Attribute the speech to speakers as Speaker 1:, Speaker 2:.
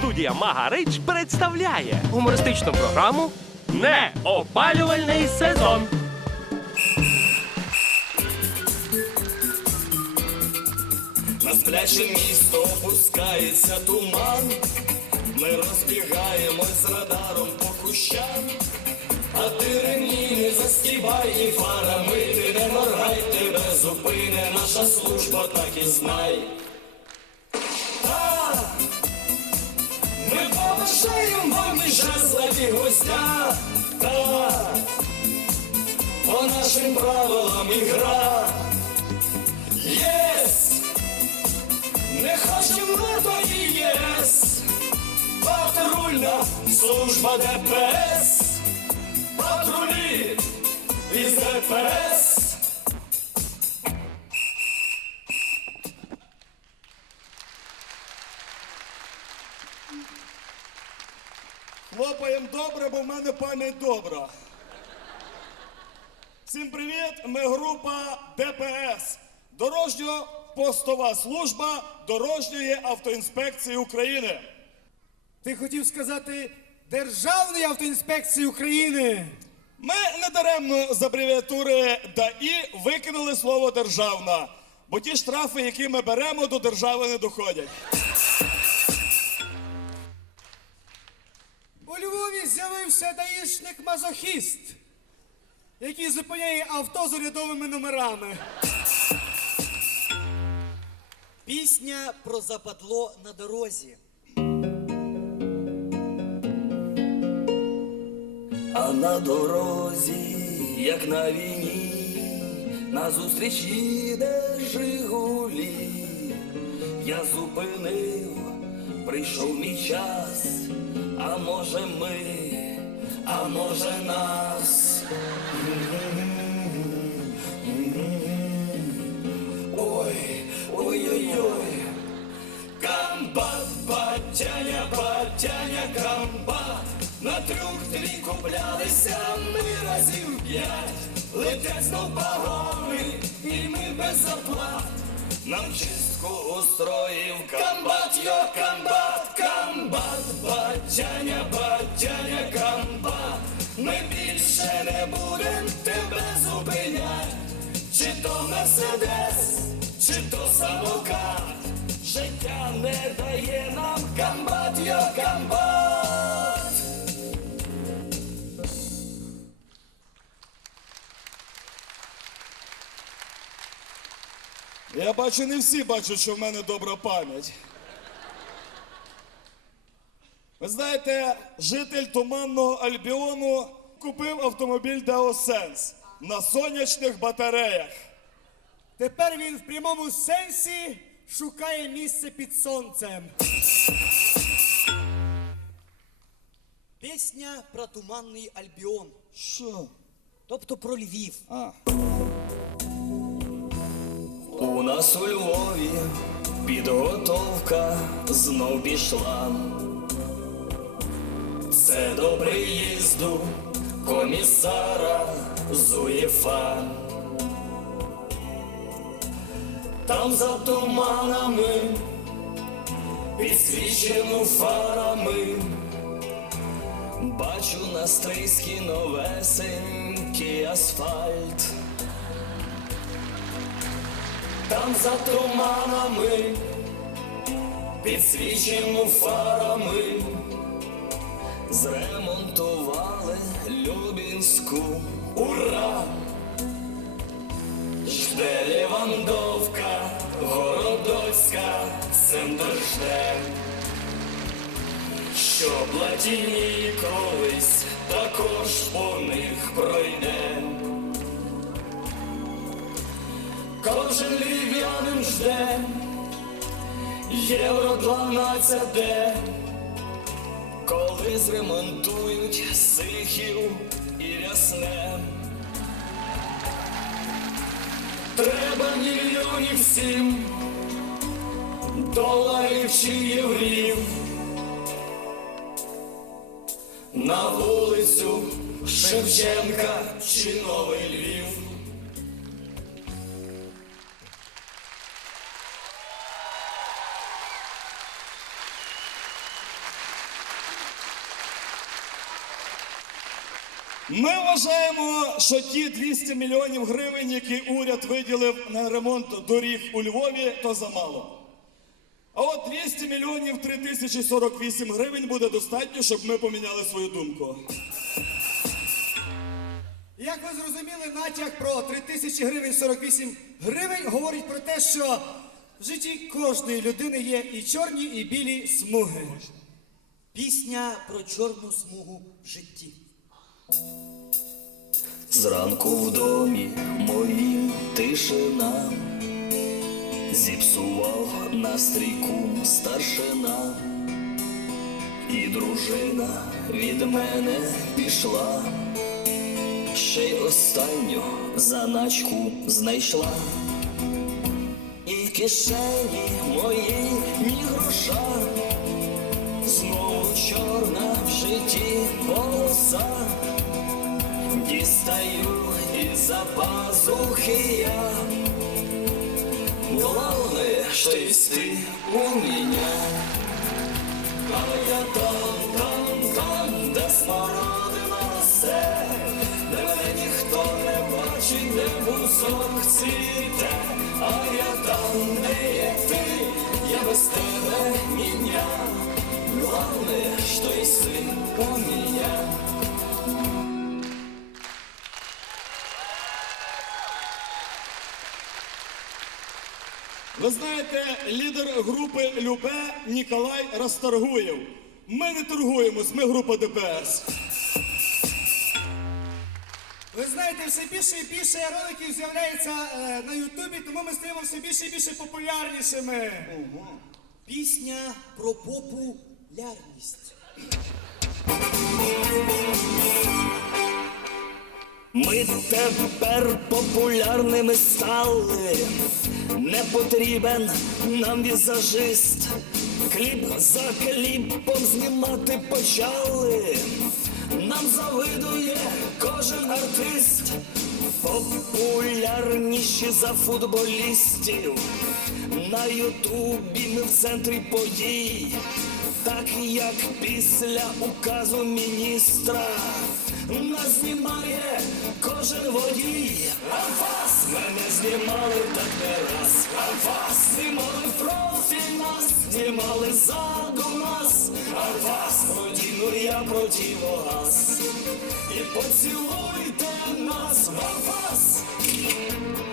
Speaker 1: Студія Магарич представляє гумористичну програму Неопалювальний сезон.
Speaker 2: На спляче місто опускається туман. Ми розбігаємось з радаром по кущам. А ти не застібай і фарами ти не моргай, тебе зупине наша служба, так і знай. Поважаємо вам і жезлові гостя. Та, по нашим правилам ігра. Єс! Не хочемо НАТО і ЄС, патрульна служба ДПС, патрулі із ДПС.
Speaker 3: Добре, бо в мене пам'ять добра. Всім привіт! Ми група ДПС. Дорожньо-постова служба Дорожньої автоінспекції України.
Speaker 4: Ти хотів сказати Державної автоінспекції України.
Speaker 3: Ми недаремно з абревіатури ДАІ викинули слово державна, бо ті штрафи, які ми беремо, до держави не доходять.
Speaker 4: Львові з'явився даїшник-мазохіст, який зупиняє авто з урядовими номерами.
Speaker 5: Пісня про западло на дорозі.
Speaker 2: А на дорозі, як на війні, назустріч їде Жигулі. Я зупинив, прийшов мій час, а може ми, а може нас. Ой, ой-ой-ой, Комбат, батяня, батяня, комбат. На трюк твій куплялися ми разів п'ять. Летять знов погони, і ми без зарплат. Нам чистку устроїв комбат, йо, комбат, комбат, батяня, батяня, комбат. Ми більше не будем тебе зупинять. Чи то Мерседес, чи то самокат. Життя не дає нам комбат, йо, комбат.
Speaker 3: Я бачу, не всі бачать, що в мене добра пам'ять. Ви знаєте, житель туманного Альбіону купив автомобіль Деосенс на сонячних батареях.
Speaker 4: Тепер він в прямому сенсі шукає місце під сонцем.
Speaker 5: Пісня про туманний Альбіон,
Speaker 3: Що?
Speaker 5: тобто про Львів.
Speaker 3: А.
Speaker 2: Нас у Львові підготовка знов пішла. Це до приїзду комісара з УЄФА. Там за туманами, підсвічену фарами. Бачу на стрийський новесенький асфальт. Там за туманами, підсвічену фарами, зремонтували Любінську. Ура! Жде Лівандовка, Городоцька, центр жде. Що платіні колись також по них пройде. Кожен львів'янин жде Євро 12 де коли зремонтують сихів і рясне. Треба мільйонів сім доларів чи єврів на вулицю Шевченка чи Новий Львів.
Speaker 3: Ми вважаємо, що ті 200 мільйонів гривень, які уряд виділив на ремонт доріг у Львові, то замало. А от 200 мільйонів 3048 гривень буде достатньо, щоб ми поміняли свою думку.
Speaker 4: Як ви зрозуміли, натяк про 3000 гривень 48 гривень говорить про те, що в житті кожної людини є і чорні, і білі смуги.
Speaker 5: Пісня про чорну смугу в житті.
Speaker 2: Зранку в домі моїм тишина, зіпсував настрій кум старшина, і дружина від мене пішла, ще й останню заначку знайшла. І в кишені моїй ні гроша, знову чорна в житті полоса. Дістаю из-за пазухи я. Главное, что у меня А я там, там, там, де смородина росте Де мене ніхто не бачить, де бузок цвіте. А я там, де є ти, я без тебе меня Главное, что есть ты у меня
Speaker 3: Ви знаєте, лідер групи Любе Ніколай Расторгуєв. Ми не торгуємось, ми група ДПС.
Speaker 4: Ви знаєте, все більше і більше роликів з'являється е, на Ютубі, тому ми стаємо все більше і більше популярнішими.
Speaker 5: Пісня про популярність.
Speaker 2: Ми тепер популярними стали, не потрібен нам візажист. Кліп за кліпом знімати почали. Нам завидує кожен артист, популярніші за футболістів. На Ютубі ми в центрі подій, так як після указу міністра. Нас знімає кожен водій, а вас мене знімали так не раз, а вас знімали в профіль нас, знімали ззаду нас, а вас продіну я вас. І поцілуйте нас, а вас, а вас,